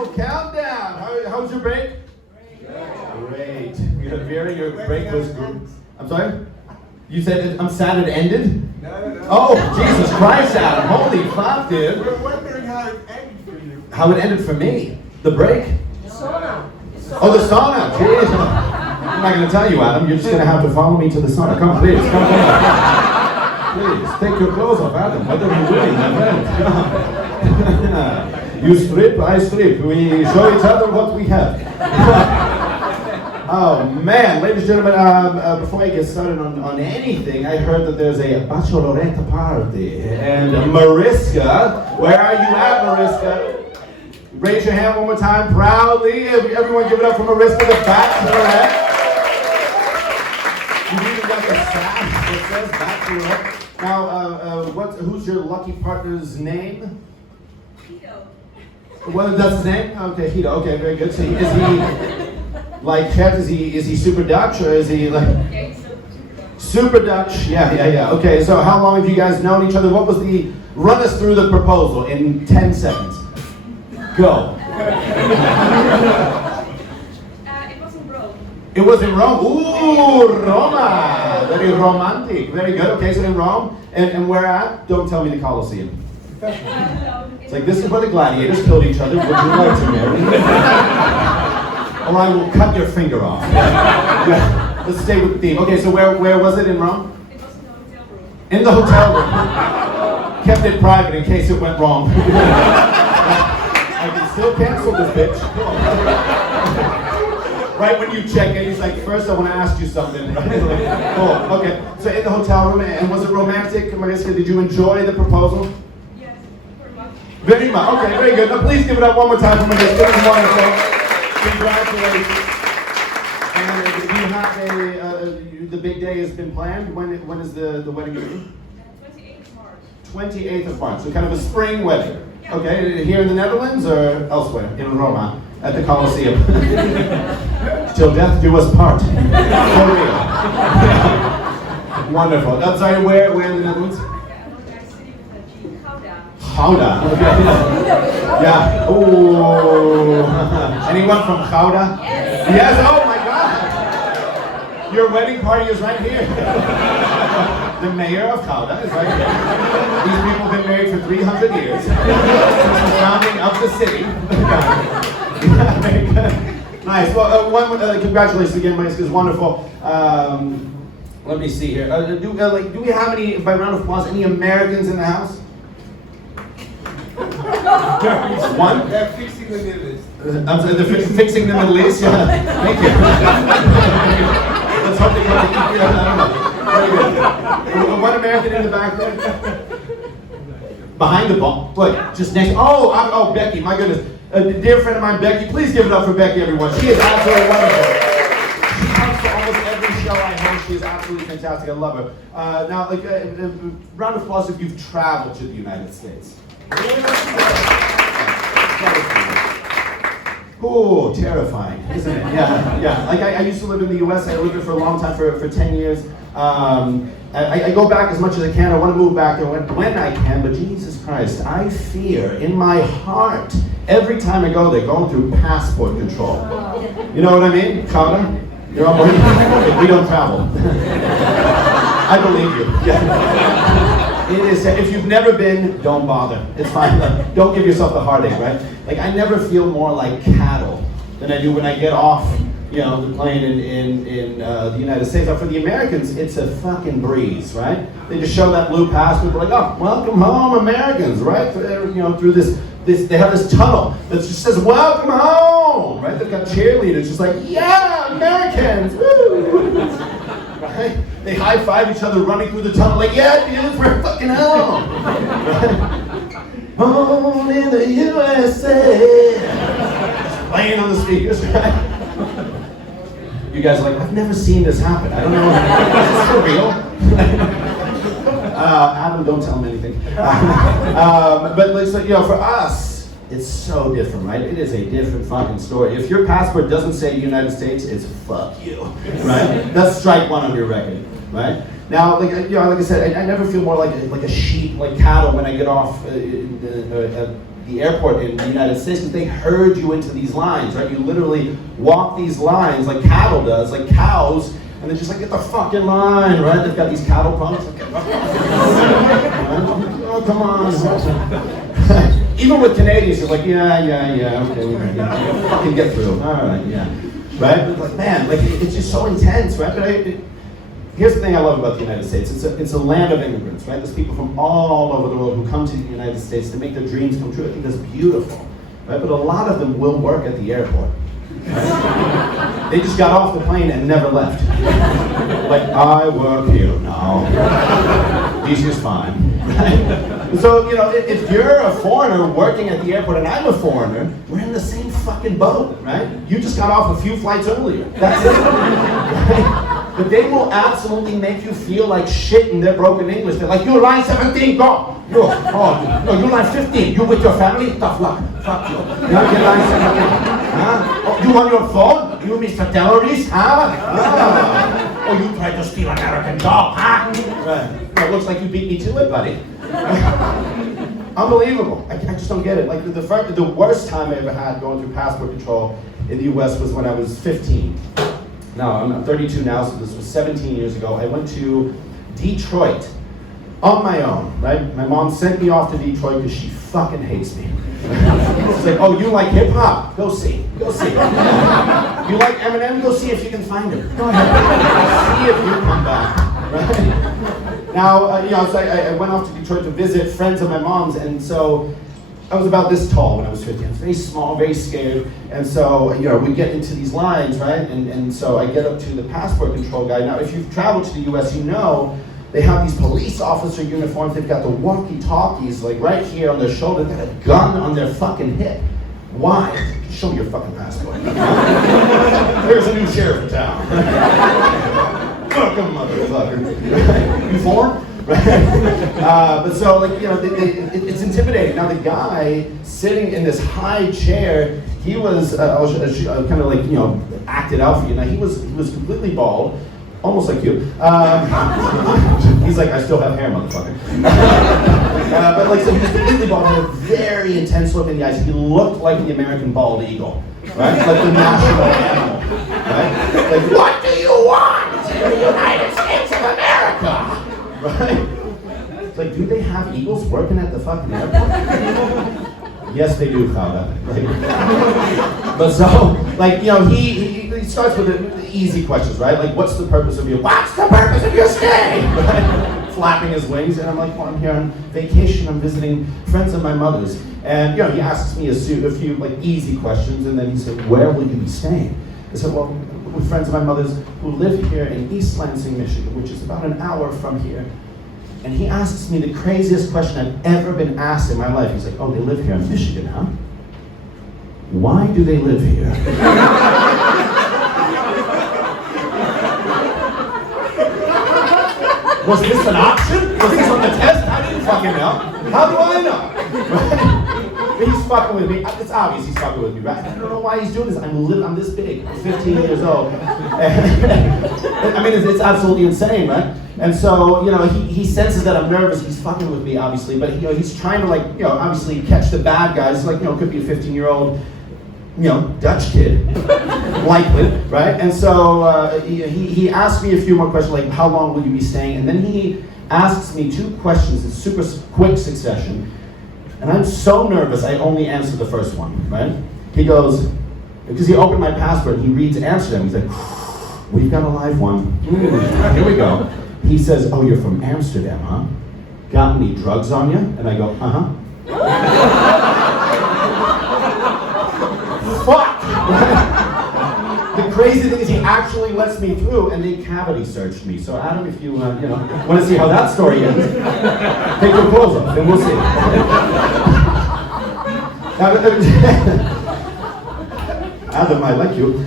final countdown. How was your break? Great. Your break was good. I'm sorry? You said I'm sad it ended? No. Oh, Jesus Christ, Adam. Holy fuck, dude. We're wondering how it ended for you. How it ended for me? The break? The sauna. Oh, the sauna. Jeez. I'm not going to tell you, Adam. You're just going to have to follow me to the sauna. Come, please. Come. Please, take your clothes off, Adam. What are you doing, my friend? You strip, I strip. We show each other what we have. Oh man, ladies and gentlemen, before I get started on anything, I heard that there's a bachelorette party. And Mariska, where are you at, Mariska? Raise your hand one more time, proudly. Everyone give it up for Mariska, the bachelorette. You've even got the sash that says bachelorette. Now, who's your lucky partner's name? Well, that's his name? Okay, Hito. Okay, very good. So is he like Chet? Is he super Dutch or is he like super Dutch? Yeah. Okay, so how long have you guys known each other? Run us through the proposal in 10 seconds. Go. It was in Rome. It was in Rome. Ooh, Roma. Very romantic. Very good. Okay, so in Rome. And where at? Don't tell me the Colosseum. It's like, this is where the gladiators killed each other. Would you like to marry? Or I will cut your finger off. Yeah. Let's stay with the theme. Okay, so where was it in Rome? It was in the hotel room. In the hotel room. Kept it private in case it went wrong. I can still cancel this bitch. Right when you check in, he's like, first I want to ask you something. Right? Like, oh, okay. So in the hotel room, and was it romantic? Mariska, did you enjoy the proposal? Yes, very much. Very much. Okay, very good. Now please give it up one more time for Mariska. It was wonderful. Congratulations. And do you have the big day has been planned? When is the wedding going to be? 28th of March. 28th of March. So kind of a spring wedding. Okay, here in the Netherlands or elsewhere? In Roma, at the Colosseum. Till death do us part. For real. Wonderful. I'm sorry, where in the Netherlands? Gouda. Okay. Yeah. Oh. Anyone from Gouda? Yes. Oh my God. Your wedding party is right here. The mayor of Gouda is right here. These people have been married for 300 years. Since the founding of the city. Yeah, very good. Nice. Well, congratulations again, Mariska. It's wonderful. Let me see here. Do we have any, by round of applause, any Americans in the house? One? They're fixing the Middle East. I'm sorry, they're fixing the Middle East? Yeah. Thank you. Let's hope they come to eat. I don't know. Very good. One American in the back there. Behind the ball. Look, just next. Oh, Becky, my goodness. A dear friend of mine, Becky. Please give it up for Becky, everyone. She is absolutely wonderful. She comes to almost every show I host. She is absolutely fantastic. I love her. Now, round of applause if you've traveled to the United States. Oh, terrifying, isn't it? Yeah. Like I used to live in the U.S. I lived there for a long time, for 10 years. I go back as much as I can. I want to move back there when I can, but Jesus Christ, I fear in my heart every time I go there, going through passport control. You know what I mean? Chowder? You're on board? We don't travel. I believe you. Yeah. It is. If you've never been, don't bother. It's fine. Don't give yourself the heartache, right? Like I never feel more like cattle than I do when I get off, the plane in the United States. Now, for the Americans, it's a fucking breeze, right? They just show that blue passport. They're like, oh, welcome home, Americans, right? Through this, they have this tunnel that just says, welcome home, right? They've got cheerleaders just like, yeah, Americans, woo! Right? They high-five each other running through the tunnel like, yeah, dudes, we're fucking home. Home in the USA. Just playing on the speakers, right? You guys are like, I've never seen this happen. I don't know. Is this for real? Adam, don't tell him anything. But for us, it's so different, right? It is a different fucking story. If your passport doesn't say United States, it's fuck you, right? That's strike one on your record, right? Now, like I said, I never feel more like a sheep, like cattle when I get off the the airport in the United States because they herd you into these lines, right? You literally walk these lines like cattle does, like cows, and they're just like, get the fucking line, right? They've got these cattle pumps. Like, oh, come on. Even with Canadians, they're like, yeah, okay, we're gonna fucking get through. All right, yeah. Right? But like, man, like, it's just so intense, right? But here's the thing I love about the United States. It's a land of immigrants, right? There's people from all over the world who come to the United States to make their dreams come true. I think that's beautiful, right? But a lot of them will work at the airport. Right? They just got off the plane and never left. Like, I work here now. This is fine. Right? So, you know, if you're a foreigner working at the airport and I'm a foreigner, we're in the same fucking boat, right? You just got off a few flights earlier. That's it. Right? But they will absolutely make you feel like shit in their broken English. They're like, you're line 17, go! No, you're line 15. You with your family? Tough luck. Fuck you. You're line 17. Huh? Oh, you on your phone? You Mr. Terrorist? Huh? Oh, you tried to steal American dog, huh? Right. It looks like you beat me to it, buddy. Unbelievable. I just don't get it. Like the worst time I ever had going through passport control in the US was when I was 15. Now, I'm 32 now, so this was 17 years ago. I went to Detroit on my own, right? My mom sent me off to Detroit because she fucking hates me. She's like, oh, you like hip hop? Go see. Go see. You like Eminem? Go see if you can find him. Go ahead. See if you come back. Right? Now, you know, so I went off to Detroit to visit friends of my mom's, and so I was about this tall when I was 15. I was very small, very scared, and so, you know, we get into these lines, right? And so I get up to the passport control guy. Now, if you've traveled to the US, you know they have these police officer uniforms. They've got the walkie-talkies, like right here on their shoulder. They've got a gun on their fucking hip. Why? Show me your fucking passport. There's a new sheriff in town. Fucking motherfucker. You foreign? But so, like, you know, it's intimidating. Now, the guy sitting in this high chair, he was kind of like, you know, acted out for you. Now, he was completely bald, almost like you. He's like, I still have hair, motherfucker. But like, so he was completely bald, had a very intense look in the eyes. He looked like the American bald eagle, right? Like the national animal, right? Like, what do you want? The United States of America, right? It's like, do they have eagles working at the fucking airport? Yes, they do, Chava. But so, like, you know, he starts with the easy questions, right? Like, what's the purpose of your stay? Right? Flapping his wings, and I'm like, well, I'm here on vacation. I'm visiting friends of my mother's, and you know, he asks me a few like easy questions, and then he said, where will you be staying? I said, well, with friends of my mother's who live here in East Lansing, Michigan, which is about an hour from here. And he asks me the craziest question I've ever been asked in my life. He's like, oh, they live here in Michigan, huh? Why do they live here? Was this an option? Was this on the test? I didn't fucking know. How do I know? Right? He's fucking with me. It's obvious he's fucking with me, right? I don't know why he's doing this. I'm this big. I'm 15 years old. I mean, it's absolutely insane, right? And so, you know, he senses that I'm nervous. He's fucking with me, obviously, but you know, he's trying to, like, you know, obviously catch the bad guys. Like, you know, could be a 15-year-old, you know, Dutch kid, likely, right? And so he asked me a few more questions, like, how long will you be staying? And then he asks me two questions in super quick succession. And I'm so nervous, I only answer the first one, right? He goes, because he opened my passport, and he reads Amsterdam. He's like, we've got a live one. Here we go. He says, oh, you're from Amsterdam, huh? Got any drugs on you? And I go, uh-huh. Fuck! The crazy thing is he actually lets me through, and they cavity searched me. So Adam, if you, you know, want to see how that story ends, take your clothes off, and we'll see. Adam, I like you.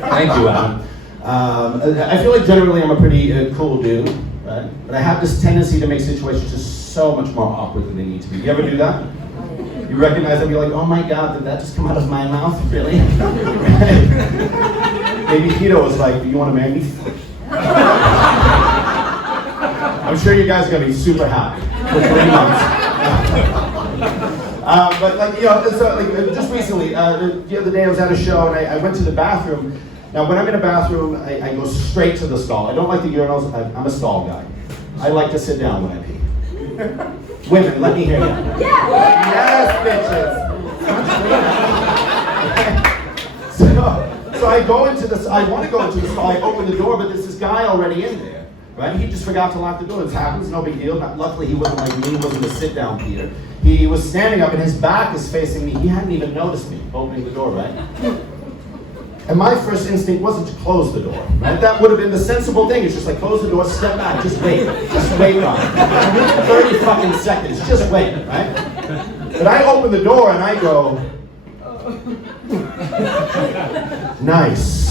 Thank you, Adam. I feel like generally I'm a pretty cool dude, right? But I have this tendency to make situations just so much more awkward than they need to be. You ever do that? You recognize that, you're like, oh my God, did that just come out of my mouth? Really? Maybe Hito was like, do you want to marry me? I'm sure you guys are gonna be super happy for 3 months. But like, you know, so, like, just recently, the other day I was at a show and I went to the bathroom. Now when I'm in a bathroom, I go straight to the stall. I don't like the urinals, I'm a stall guy. I like to sit down when I pee. Women, let me hear you. Yeah! Yes, bitches! So I go into this, I want to go into the stall, I open the door, but there's this guy already in there. Right? He just forgot to lock the door. This happens, no big deal. Luckily, he wasn't like me. He wasn't a sit-down Peter. He was standing up, and his back is facing me. He hadn't even noticed me opening the door, right? And my first instinct wasn't to close the door, right? That would have been the sensible thing. It's just like, close the door, step back, just wait. Just wait on it. 30 fucking seconds, just wait, right? But I open the door, and I go, nice.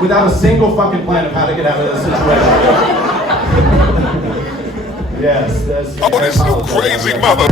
Without a single fucking plan of how to get out of this situation. Yes, that's. Oh, this little crazy mother.